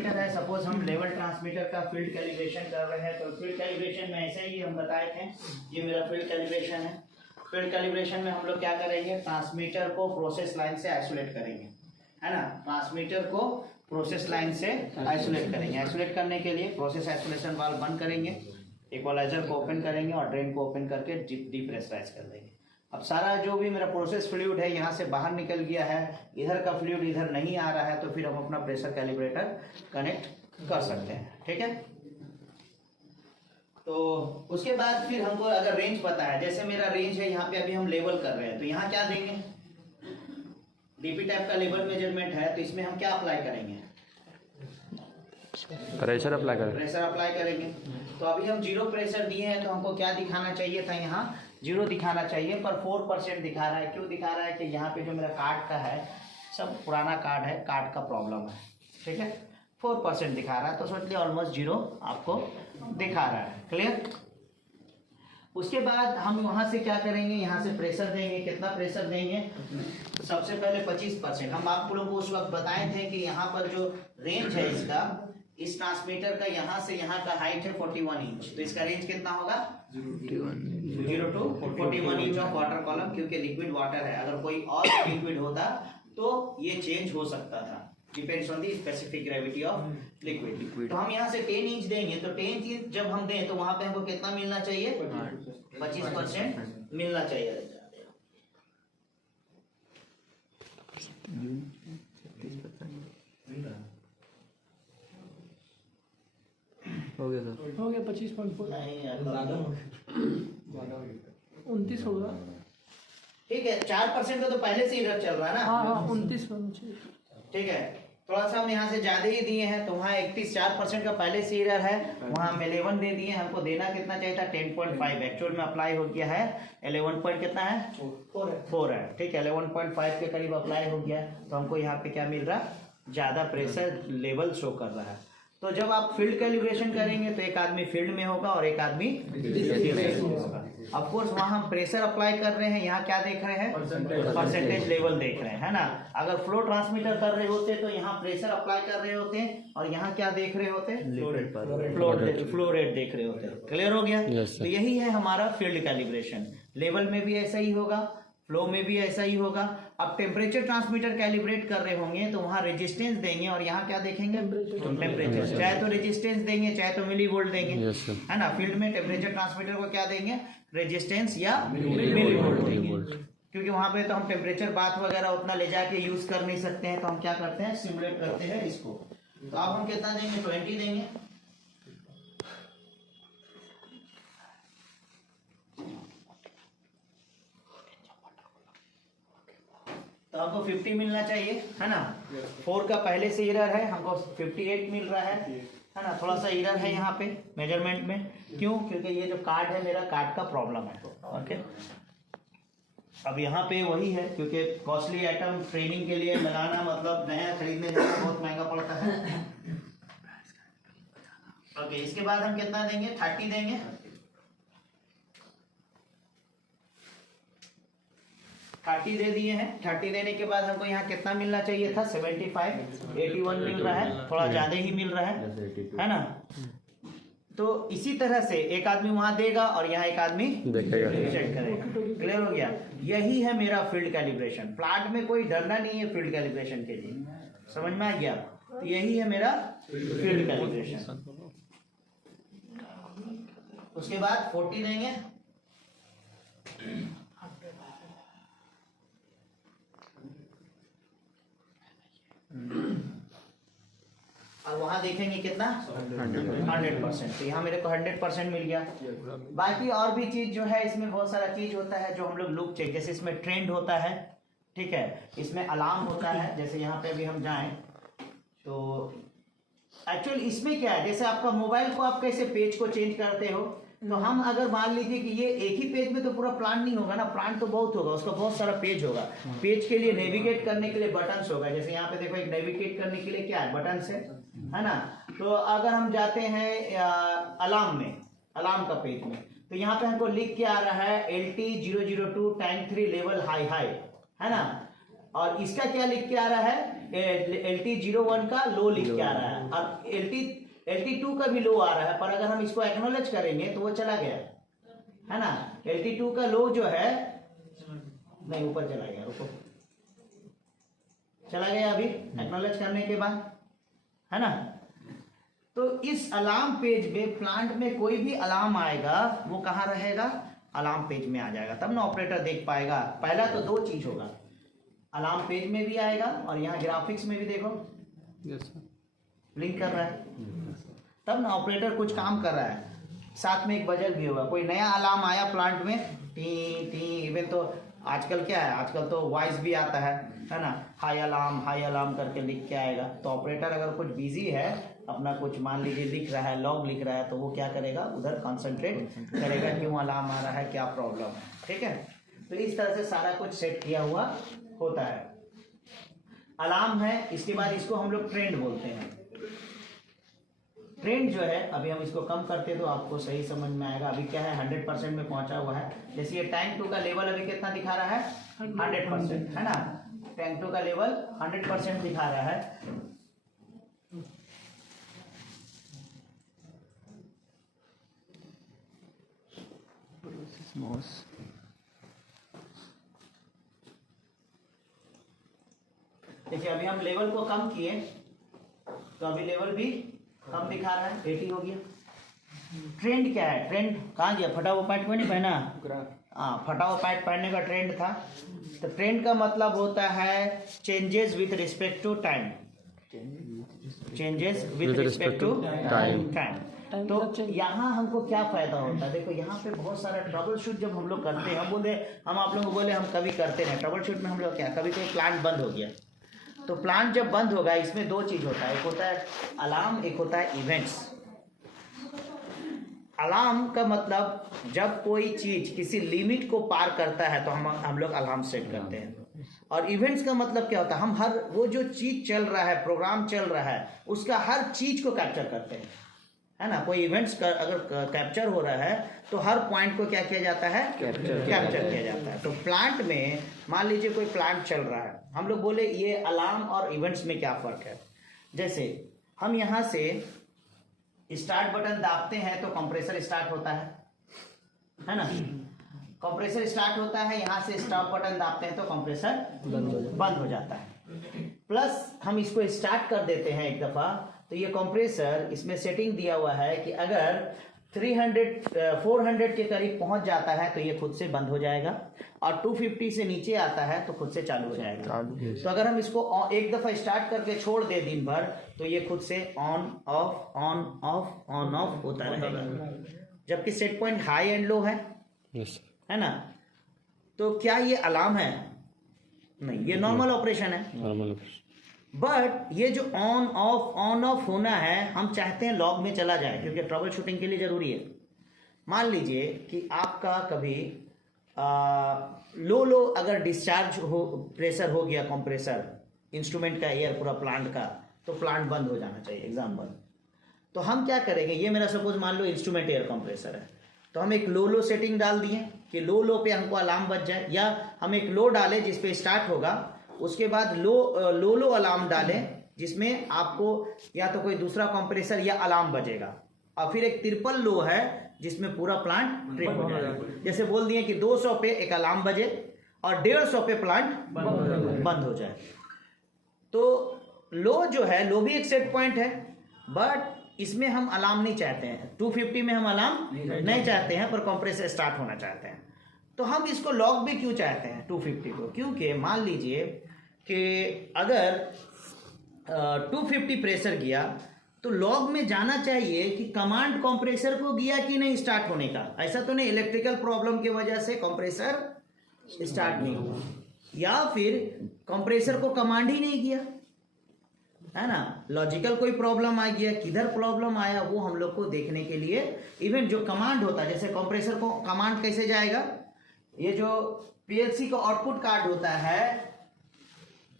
Transmitter है, suppose हम level transmitter का फील्ड कैलिब्रेशन कर रहे हैं, तो फील्ड कैलिब्रेशन में ऐसे ही हम बताए थे, ये मेरा फील्ड कैलिब्रेशन है। फील्ड कैलिब्रेशन में हम लोग क्या करेंगे, ट्रांसमीटर को प्रोसेस लाइन से आइसोलेट करेंगे, है ना। ट्रांसमीटर को प्रोसेस लाइन से आइसोलेट करेंगे। आइसोलेट करने के लिए प्रोसेस आइसोलेशन वाल्व बंद करेंगे, इक्वलाइजर को ओपन करेंगे और ड्रेन को ओपन करके डीप्रेशराइज कर देंगे। अब सारा जो भी मेरा प्रोसेस फ्लूइड है यहाँ से बाहर निकल गया है, इधर का फ्लूइड इधर नहीं आ रहा है, तो फिर हम अपना प्रेशर कैलिब्रेटर कनेक्ट कर सकते हैं, ठीक है। तो उसके बाद फिर हमको अगर रेंज पता है, जैसे मेरा रेंज है यहाँ पे अभी हम लेवल कर रहे हैं, तो यहाँ क्या देंगे, डीपी टाइप का लेवल मेजरमेंट है, तो इसमें हम क्या अप्लाई करेंगे, प्रेशर अप्लाई करेंगे। प्रेशर अप्लाई करेंगे। तो अभी हम 0 प्रेशर दिए हैं, तो हमको क्या दिखाना चाहिए था, यहाँ 0 दिखाना चाहिए, पर 4% दिखा रहा है। क्यों दिखा रहा है कि यहाँ पे जो मेरा कार्ड का है सब पुराना कार्ड है, कार्ड का प्रॉब्लम है, ठीक है। 4% दिखा रहा है, तो सोच लिया ऑलमोस्ट 0 आपको दिखा रहा है, क्लियर। उसके बाद हम वहाँ से क्या करेंगे, यहाँ से प्रेशर देंगे। कितना प्रेशर देंगे, सबसे पहले 25%। हम आप लोगों को उस वक्त बताए थे कि यहाँ पर जो रेंज है इसका, इस ट्रांसमीटर का यहाँ से यहाँ का हाइट है 41 इंच, तो इसका रेंज कितना होगा 0 to 41 inch of water column, क्योंकि लिक्विड वाटर है। अगर कोई और लिक्विड होता तो ये चेंज हो सकता था, depends on the specific gravity of liquid. तो हम यहाँ से 10 इंच देंगे, तो 10 इंच जब हम दें तो वहां पे हमको कितना मिलना चाहिए, 25% मिलना चाहिए। हो गया सर, हो गया 25.4 नहीं यार, 29 होगा। ठीक है, 4% का तो पहले से इधर चल रहा है ना। हाँ 29 होना चाहिए। ठीक है, थोड़ा सा हम यहाँ से ज्यादा ही दिए हैं, तो वहाँ 4% का पहले से एरर है, वहाँ हम 11 दे दिए। हमको देना कितना चाहिए था 10.5, एक्चुअल में अप्लाई हो गया है 11 पॉइंट कितना है 4 है, ठीक है। 11.5 के करीब अप्लाई हो गया, तो हमको यहाँ पे क्या मिल रहा, ज्यादा प्रेशर लेवल शो कर रहा है। तो जब आप फील्ड कैलिब्रेशन करेंगे तो एक आदमी फील्ड में होगा और एक आदमी होगा। ऑफ कोर्स वहाँ हम प्रेशर अप्लाई कर रहे हैं, यहाँ क्या देख रहे हैं, परसेंटेज लेवल देख रहे हैं, है ना। अगर फ्लो ट्रांसमीटर कर रहे होते तो यहाँ प्रेशर अप्लाई कर रहे होते और यहाँ क्या देख रहे होते, फ्लो रेट देख रहे होते। क्लियर हो गया। तो यही है हमारा फील्ड कैलिब्रेशन। लेवल में भी ऐसा ही होगा, फ्लो में भी ऐसा ही होगा। अब टेम्परेचर ट्रांसमीटर कैलिब्रेट कर रहे होंगे तो वहाँ रेजिस्टेंस देंगे और यहाँ क्या देखेंगे, टेम्परेचर। चाहे तो रेजिस्टेंस देंगे, चाहे तो मिली वोल्ट देंगे, है ना। फील्ड में टेम्परेचर ट्रांसमीटर को क्या देंगे, रेजिस्टेंस या मिली वोल्ट देंगे, क्योंकि वहाँ पे तो हम टेम्परेचर बात वगैरह उतना ले जाके यूज कर नहीं सकते हैं, तो हम क्या करते हैं, सिमुलेट करते हैं इसको। तो अब हम कितना देंगे, 20 देंगे। तो हमको 50 मिलना चाहिए, है ना। 4 का पहले से एरर है, हमको 58 मिल रहा है ना। थोड़ा सा एरर है यहाँ पे मेजरमेंट में, क्यों, क्योंकि ये जो कार्ड है मेरा, कार्ड का प्रॉब्लम है, ओके। अब यहाँ पे वही है, क्योंकि कॉस्टली आइटम ट्रेनिंग के लिए लगाना, मतलब नया खरीदने जाना बहुत महंगा पड़ता है। ओके, इसके बाद हम कितना देंगे, 30 देंगे। 30 दे दिए हैं। 30 देने के बाद हमको यहाँ कितना मिलना चाहिए था, 75, 81 मिल रहा है, थोड़ा ज्यादा ही मिल रहा है ना। तो इसी तरह से एक आदमी वहां देगा और यहाँ एक आदमी चेक करेगा। क्लियर हो गया। यही है मेरा फील्ड कैलिब्रेशन। प्लांट में कोई डरना नहीं है फील्ड कैलिब्रेशन के लिए, समझ में आ गया। तो यही है मेरा फील्ड कैलिब्रेशन। उसके बाद 40 देंगे। और वहां देखेंगे कितना, 100%। तो यहाँ मेरे को 100% मिल गया। बाकी और भी चीज जो है, इसमें बहुत सारा चीज होता है जो हम लोग लूप चेक, जैसे इसमें ट्रेंड होता है, ठीक है, इसमें अलार्म होता है। जैसे यहाँ पे भी हम जाएं तो एक्चुअल इसमें क्या है, जैसे आपका मोबाइल को आप कैसे पेज को चेंज करते हो, तो हम अगर मान लीजिए कि ये एक ही पेज में तो पूरा प्लांट नहीं होगा ना, प्लांट तो बहुत होगा, उसका बहुत सारा पेज होगा। पेज के लिए नेविगेट करने के लिए बटन्स होगा। जैसे यहाँ पे देखो, एक नेविगेट करने के लिए क्या है, बटन है ना। तो अगर हम जाते हैं अलार्म में, अलार्म का पेज में, तो यहाँ पे हमको लिख के आ रहा है LT 002 tank 3 level high high, है ना। और इसका क्या लिख के आ रहा है, LT01 का लो लिख के आ रहा है और LT2 का भी लो आ रहा है, पर अगर हम इसको एक्नॉलेज करेंगे तो वो चला गया है ना। LT2 का लो जो है नहीं ऊपर चला गया, रुको, चला गया अभी एक्नॉलेज करने के बाद, है ना। तो इस अलार्म पेज में प्लांट में कोई भी अलार्म आएगा वो कहाँ रहेगा, अलार्म पेज में आ जाएगा, तब ना ऑपरेटर देख पाएगा। पहला तो दो चीज होगा, अलार्म पेज में भी आएगा और यहाँ ग्राफिक्स में भी देखो यस सर। ब्लिंक कर रहा है, तब ना ऑपरेटर कुछ काम कर रहा है। साथ में एक बजर भी होगा, कोई नया अलार्म आया प्लांट में, टी टी, इवन तो आजकल क्या है, आजकल तो वॉइस भी आता है ना, हाई अलार्म करके लिख के आएगा। तो ऑपरेटर अगर कुछ बिजी है, अपना कुछ मान लीजिए लिख रहा है, लॉग लिख रहा है, तो वो क्या करेगा, उधर कंसंट्रेट करेगा, क्यों अलार्म आ रहा है, क्या प्रॉब्लम है, ठीक है। तो इस तरह से सारा कुछ सेट किया हुआ होता है। अलार्म है, इसके बाद इसको हम लोग ट्रेंड बोलते हैं। ट्रेंड जो है, अभी हम इसको कम करते तो आपको सही समझ में आएगा। अभी क्या है, 100% में पहुंचा हुआ है। जैसे ये टैंक 2 का लेवल अभी कितना दिखा रहा है, 100%, है ना। टैंक 2 का लेवल 100% दिखा रहा है। देखिए अभी हम लेवल को कम किए तो अभी लेवल भी कम दिखा रहा है, 80 हो गया। ट्रेंड क्या है, ट्रेंड कहाँ गया, फटा हुआ पैंट को नहीं पहना, हाँ फटा हुआ पैंट पहनने का ट्रेंड था। तो ट्रेंड का मतलब होता है changes with respect to time, changes with respect to time. तो यहाँ हमको क्या फायदा होता है, देखो यहाँ पे बहुत सारा ट्रबल शूट जब हम लोग करते हैं, हम आप लोगों को बोले हम कभी करते हैं ट्रबल शूट में। हम लोग क्या, कभी कोई प्लांट बंद हो गया, तो प्लांट जब बंद होगा, इसमें दो चीज होता है, एक होता है अलार्म, एक होता है इवेंट्स। अलार्म का मतलब जब कोई चीज किसी लिमिट को पार करता है तो हम लोग अलार्म सेट करते हैं। और इवेंट्स का मतलब क्या होता है, हम हर वो जो चीज चल रहा है, प्रोग्राम चल रहा है, उसका हर चीज को कैप्चर करते हैं, है ना। कोई इवेंट्स का अगर कैप्चर हो रहा है तो हर पॉइंट को क्या किया जाता है, कैप्चर किया जाता है। तो प्लांट में मान लीजिए कोई प्लांट चल रहा है, हम लोग बोले ये अलार्म और इवेंट्स में क्या फर्क है। जैसे हम यहाँ से स्टार्ट बटन दाबते हैं तो कंप्रेसर स्टार्ट होता है ना, कंप्रेसर स्टार्ट होता है। यहाँ से स्टॉप बटन दाबते हैं तो कंप्रेसर बंद हो जाता है। प्लस हम इसको स्टार्ट कर देते हैं एक दफा, तो ये कंप्रेसर, इसमें सेटिंग दिया हुआ है कि अगर 400 के करीब पहुंच जाता है तो ये खुद से बंद हो जाएगा, और 250 से नीचे आता है तो खुद से चालू हो जाएगा। तो अगर हम इसको एक दफा स्टार्ट करके छोड़ दे दिन भर, तो ये खुद से ऑन ऑफ होता रहेगा। जबकि set point high and low है, है ना। तो क्या ये अलार्म है, नहीं, ये नॉर्मल ऑपरेशन है। बट ये जो ऑन ऑफ होना है, हम चाहते हैं लॉग में चला जाए, क्योंकि ट्रबल शूटिंग के लिए जरूरी है। मान लीजिए कि आपका कभी लो अगर डिस्चार्ज हो, प्रेशर हो गया, कंप्रेसर इंस्ट्रूमेंट का एयर पूरा प्लांट का, तो प्लांट बंद हो जाना चाहिए, एग्जाम्पल। तो हम क्या करेंगे, ये मेरा सपोज मान लो इंस्ट्रूमेंट एयर कंप्रेसर है, तो हम एक लो सेटिंग डाल दिए कि लो पे हमको अलार्म बज जाए, या हम एक लो डालें जिस पे स्टार्ट होगा, उसके बाद लो अलार्म डालें जिसमें आपको या तो कोई दूसरा कंप्रेसर या अलार्म बजेगा, और फिर एक ट्रिपल लो है जिसमें पूरा प्लांट ट्रिप हो जाएगा। जैसे बोल दिए कि 200 पे एक अलार्म बजे और 150 पे प्लांट बंद हो जाए। तो लो जो है, लो भी एक सेट पॉइंट है, बट इसमें हम अलार्म नहीं चाहते हैं। 250 में हम अलार्म नहीं चाहते हैं, पर कंप्रेसर स्टार्ट होना चाहते हैं। तो हम इसको लॉक भी क्यों चाहते हैं 250 को, क्योंकि मान लीजिए कि अगर 250 प्रेशर गया तो लॉग में जाना चाहिए कि कमांड कंप्रेसर को गया कि नहीं स्टार्ट होने का। ऐसा तो नहीं इलेक्ट्रिकल प्रॉब्लम की वजह से कंप्रेसर स्टार्ट नहीं हुआ, या फिर कंप्रेसर को कमांड ही नहीं किया, है ना। लॉजिकल कोई प्रॉब्लम आ गया, किधर प्रॉब्लम आया वो हम लोग को देखने के लिए इवन जो कमांड होता है, जैसे कंप्रेसर को कमांड कैसे जाएगा, ये जो पीएलसी का आउटपुट कार्ड होता है,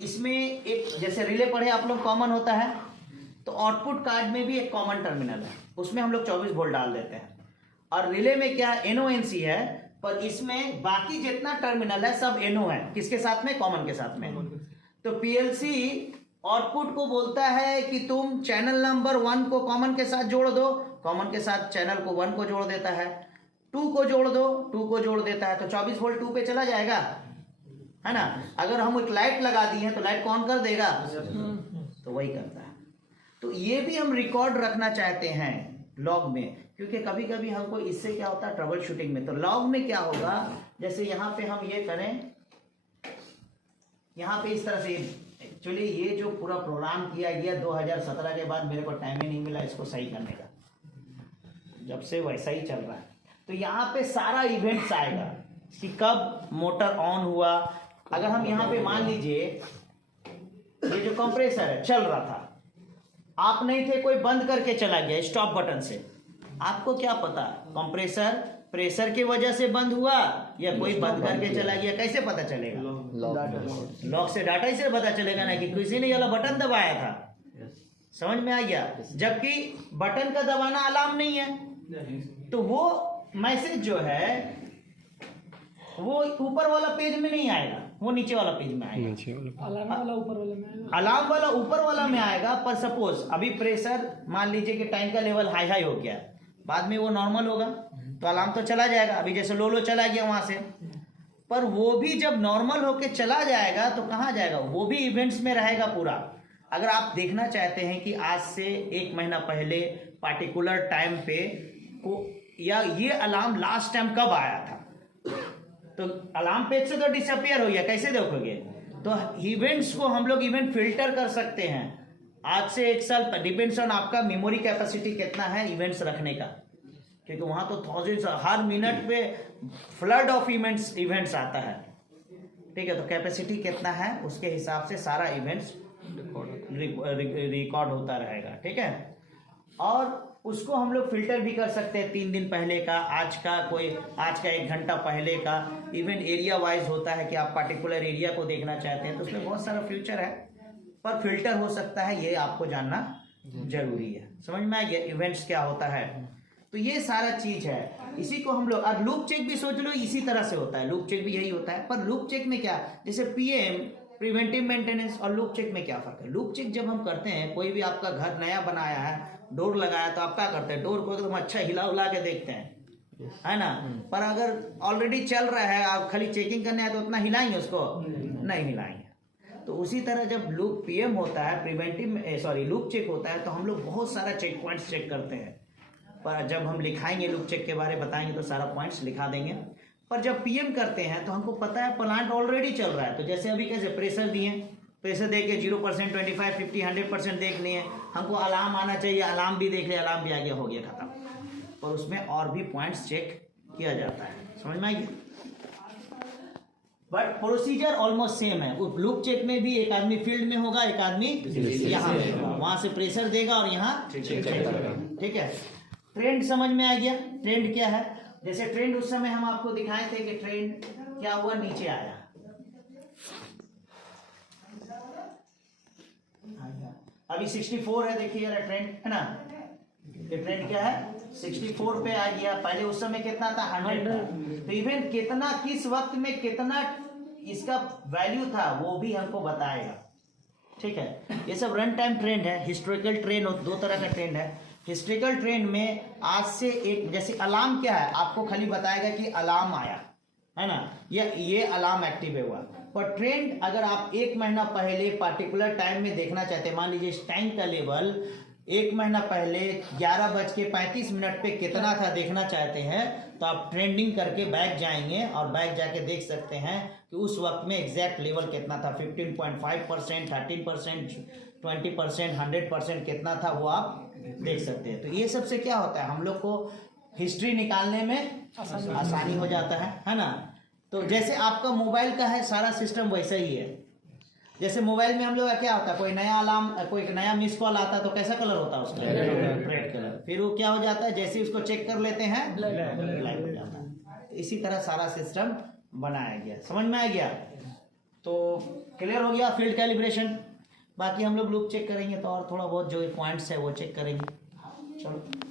इसमें एक जैसे रिले पढ़े आप लोग कॉमन होता है, तो आउटपुट कार्ड में भी एक कॉमन टर्मिनल है, उसमें हम लोग 24 वोल्ट डाल देते हैं। और रिले में क्या NONC है, पर इसमें बाकी जितना टर्मिनल है सब NO है, किसके साथ में, कॉमन के साथ में। तो पीएलसी आउटपुट को बोलता है कि तुम चैनल नंबर 1 को कॉमन के साथ जोड़ दो, कॉमन के साथ चैनल को 1 को जोड़ देता है, 2 को जोड़ दो, 2 को जोड़ देता है, तो 24 वोल्ट 2 पे चला जाएगा, है ना। अगर हम एक लाइट लगा दी है तो लाइट कौन कर देगा, तो वही करता है। तो ये भी हम रिकॉर्ड रखना चाहते हैं लॉग में, क्योंकि कभी कभी हमको इससे क्या होता है ट्रबल शूटिंग में। तो लॉग में क्या होगा, जैसे यहाँ पे हम ये करें, यहाँ पे इस तरह से, एक्चुअली ये जो पूरा प्रोग्राम किया गया 2017 के बाद मेरे को टाइम ही नहीं मिला इसको सही करने का, जब से वैसा ही चल रहा है। तो यहाँ पे सारा इवेंट्स आएगा कि कब मोटर ऑन हुआ। अगर हम यहाँ पे मान लीजिए ये जो कंप्रेसर है चल रहा था, आप नहीं थे, कोई बंद करके चला गया स्टॉप बटन से, आपको क्या पता कंप्रेसर प्रेशर की वजह से बंद हुआ या कोई बंद करके चला गया, कैसे पता चलेगा? लॉक से डाटा ही से पता चलेगा ना कि किसी ने ये वाला बटन दबाया था। समझ में आ गया? जबकि बटन का दबाना अलार्म नहीं है, तो वो मैसेज जो है वो ऊपर वाला पेज में नहीं आएगा, वो नीचे वाला पेज में आएगा। अलार्म वाला ऊपर वाले में आएगा, अलार्म वाला ऊपर वाला में आएगा। पर सपोज अभी प्रेशर मान लीजिए कि टैंक का लेवल हाई हाई हो गया, बाद में वो नॉर्मल होगा तो अलार्म तो चला जाएगा। अभी जैसे लो लो चला गया वहां से, पर वो भी जब नॉर्मल होके चला जाएगा तो कहाँ जाएगा, वो भी इवेंट्स में रहेगा पूरा। अगर आप देखना चाहते हैं कि आज से 1 महीना पहले पार्टिकुलर टाइम पे को या ये अलार्म लास्ट टाइम कब आया था, तो अलार्म पेज से तो डिसअपियर हो गया, कैसे देखोगे? तो इवेंट्स को हम लोग इवेंट फिल्टर कर सकते हैं आज से 1 साल, डिपेंड्स ऑन आपका मेमोरी कैपेसिटी कितना है इवेंट्स रखने का, क्योंकि वहां तो थाउजेंड्स हर मिनट पे फ्लड ऑफ इवेंट्स आता है। ठीक है, तो कैपेसिटी कितना है उसके हिसाब से सारा इवेंट्स रिकॉर्ड होता रहेगा। ठीक है, और उसको हम लोग फिल्टर भी कर सकते हैं 3 दिन पहले का, आज का 1 घंटा पहले का। इवन एरिया वाइज होता है कि आप पर्टिकुलर एरिया को देखना चाहते हैं, तो उसमें बहुत सारा फ्यूचर है, पर फिल्टर हो सकता है, ये आपको जानना जरूरी है। समझ में आ गया इवेंट्स क्या होता है? तो ये सारा चीज है, इसी को हम लोग। और लूप चेक भी सोच लो इसी तरह से होता है, लूप चेक भी यही होता है। पर लूप चेक में क्या, जैसे पीएम प्रिवेंटिव मेंटेनेंस और लूप चेक में क्या फर्क है? लूप चेक जब हम करते हैं, कोई भी आपका घर नया बनाया है, डोर लगाया, तो आप क्या करते हैं, डोर को एकदम अच्छा हिला उला के देखते हैं, है ना। पर अगर ऑलरेडी चल रहा है, आप खाली चेकिंग करने आए तो उतना हिलाएंगे उसको? नहीं हिलाएंगे। तो उसी तरह जब लूप पीएम होता है, लूप चेक होता है, तो हम लोग बहुत सारा चेक पॉइंट्स चेक करते हैं। पर जब हम लिखाएंगे लूप चेक के बारे में बताएंगे तो सारा पॉइंट्स लिखा देंगे। पर जब पीएम करते हैं तो हमको पता है प्लांट ऑलरेडी चल रहा है, तो जैसे अभी कैसे प्रेशर दिए, प्रेशर दे के 0%, 25, 50, 100% देख लिए, हमको अलार्म आना चाहिए, अलार्म भी देख लिया, अलार्म भी आ गया, हो गया खत्म। पर उसमें और भी पॉइंट्स चेक किया जाता है। समझ में आएगी? बट प्रोसीजर ऑलमोस्ट सेम है। उस लूप चेक में भी एक आदमी फील्ड में होगा, एक आदमी यहाँ पे होगा, वहां से प्रेशर देगा और यहाँ चेक करेगा। ठीक है, ट्रेंड समझ में आ गया? ट्रेंड क्या है? जैसे ट्रेंड उस समय हम आपको दिखाए थे कि ट्रेंड क्या हुआ, नीचे आया, अभी 64 है, देखिए यार ट्रेंड है ना, ये ट्रेंड क्या है 64 पे आ गया। पहले उस समय कितना था, 100 था। तो इवन कितना, किस वक्त में कितना इसका वैल्यू था वो भी हमको बताएगा। ठीक है, ये सब रन टाइम ट्रेंड है। हिस्टोरिकल ट्रेंड 2 तरह का ट्रेंड है। हिस्टोरिकल ट्रेंड में आज से एक, जैसे अलार्म क्या है, आपको खाली बताएगा कि अलार्म आया, है ना, या ये अलार्म एक्टिव हुआ। पर ट्रेंड अगर आप 1 महीना पहले पार्टिकुलर टाइम में देखना चाहते हैं, मान लीजिए टैंक का लेवल 1 महीना पहले 11:35 पे कितना था देखना चाहते हैं, तो आप ट्रेंडिंग करके बैक जाएंगे और बैक जाके देख सकते हैं कि उस वक्त में एग्जैक्ट लेवल कितना था, 15.5%, 13%, 20%, 100% कितना था, वो आप देख सकते हैं। तो ये सबसे क्या होता है, हम लोग को हिस्ट्री निकालने में आसानी हो जाता है ना। तो जैसे आपका मोबाइल का है सारा सिस्टम वैसा ही है। जैसे मोबाइल में हम लोग का क्या होता है, कोई नया अलार्म, कोई नया मिस कॉल आता है तो कैसा कलर होता है उसका, रेड कलर। फिर वो क्या हो जाता है, जैसे ही उसको चेक कर लेते हैं ब्लैक हो जाता है। तो इसी तरह सारा सिस्टम बनाया गया। समझ में आ गया? तो क्लियर हो गया फील्ड कैलिब्रेशन। बाकी हम लोग लूप चेक करेंगे तो और थोड़ा बहुत जो पॉइंट्स है वो चेक करेंगे। चलो।